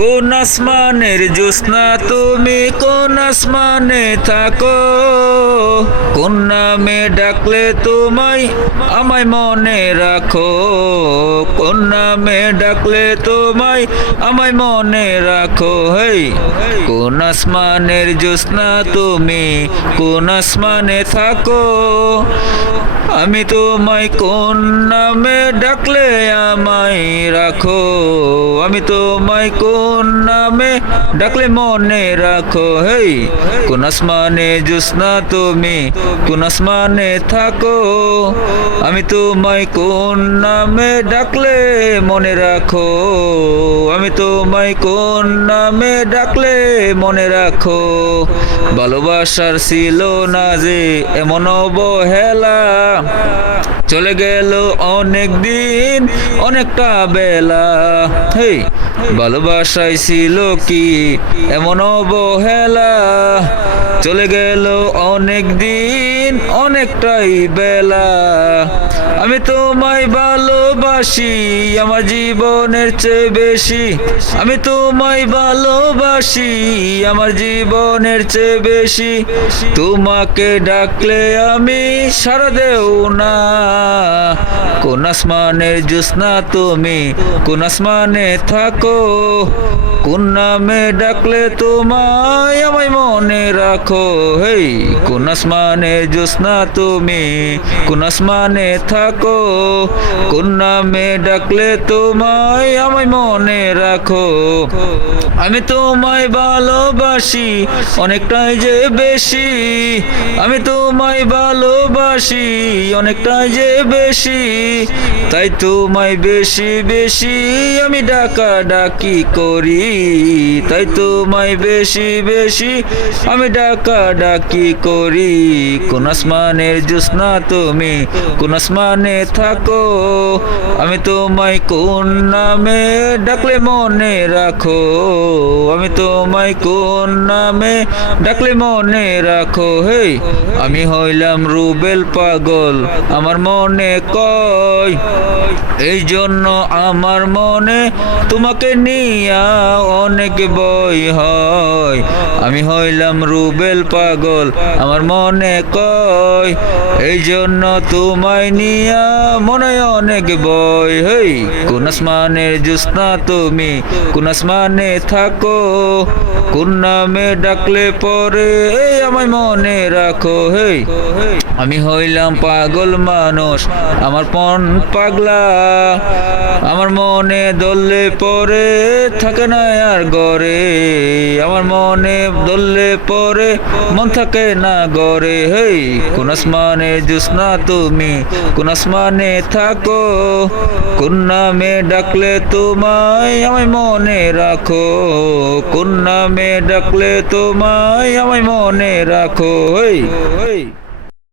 কোন আসমানের জ্যোৎস্না তুমি, কোন আসমানে থাকো, কোন নামে ডাকলে তোমায় আমায় মনে রাখো, কোন নামে ডাকলে তোমায় আমায় মনে রাখো। হেই, কোন আসমানের জ্যোৎস্না তুমি, কোন আসমানে থাকো, আমি তোমায় কোন নামে ডাকলে আমায় রাখো, আমি তোমায় কোন নামে ডাকলে মনে রাখো। হেই, কোন আসমানে জ্যোৎস্না তুমি, কোন আসমানে থাকো, আমি তোমায় কোন নামে ডাকলে মনে রাখো, আমি তোমায় কোন নামে ডাকলে মনে রাখো। ভালোবাসার ছিল না যে এমন অবহেলা, চলে গেল অনেক দিন অনেকটা বেলা। হেই, ভালোবাসায় ছিল কি এমন অবহেলা, চলে গেল অনেক দিন অনেকটাই বেলা। আমি তোমায় ভালোবাসি আমার জীবনের চেয়ে বেশি, আমি তোমায় ভালোবাসি আমার জীবনের চেয়ে বেশি। তোমাকে ডাকলে আমি সাড়া দেও না, কোন আসমানের জ্যোৎস্না তুমি, কোন আসমানে থাকো, কোন নামে ডাকলে তোমায় আমায় মনে রাখো। হেই, কোন আসমানের জ্যোৎস্না তুমি, কোন আসমানে থাকো, কোন নামে ডাকলে তোমায় আমায় মনে রাখো। আমি তোমায় ভালোবাসি অনেকটাই যে বেশি, আমি তোমায় ভালোবাসি অনেকটাই যে বেশি, তাই তোমায় বেশি বেশি আমি ডাকা ডাকি করি, তাই তোমায় বেশি বেশি আমি ডাকা ডাকি করি। কোন আসমানের জ্যোৎস্না তুমি, কোন আসমানে থাকো, আমি তোমায় কোন নামে ডাকলে মনে রাখো, আমি তোমায় কোন নামে ডাকলে মনে রাখো। হেই, আমি হইলাম রুবেল পাগল আমার মনে কয়, এই জন্য আমার মনে তোমাকে নিয়া অনেক ভয় হয়। আমি হইলাম রুবেল পাগল আমার মনে কয়, এই জন্য তোমায় নিয়া মনে অনেক ভয়। হেই, কোন আসমানের জ্যোৎস্না তুমি, কোন আসমানে থাকো, কোন নামে ডাকলে পরে আমায় মনে রাখো। হেই, আমি হইলাম পাগল মানুষ আমার মন পাগলা, আমার মনে ধরলে পরে থাকে না আর গড়ে, আমার মনে ধরলে পরে মন থাকে না গড়ে। হেই, কোন আসমানের জ্যোৎস্না তুমি, কোন আসমানে থাকো, কোন নামে ডাকলে তোমায় আমায় মনে রাখো, কোন নামে ডাকলে তোমায় আমায় মনে রাখো। হেই।